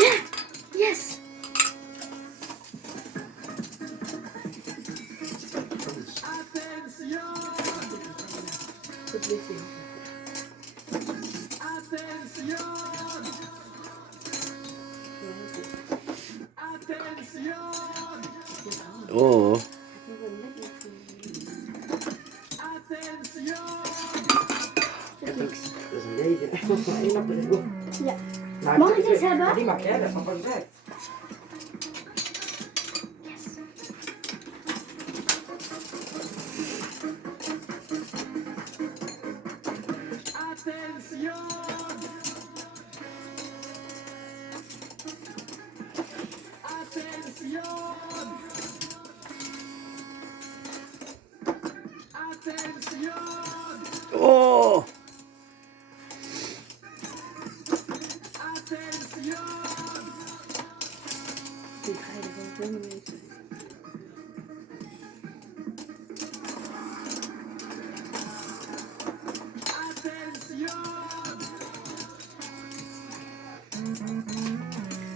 Yeah! Yes! Oo. Dat is een leden. Eén op de go. Ja. Maar Mag ik dit hebben? Die mag jij dat van gezegd. Oh! Die ga je er gewoon zo mee.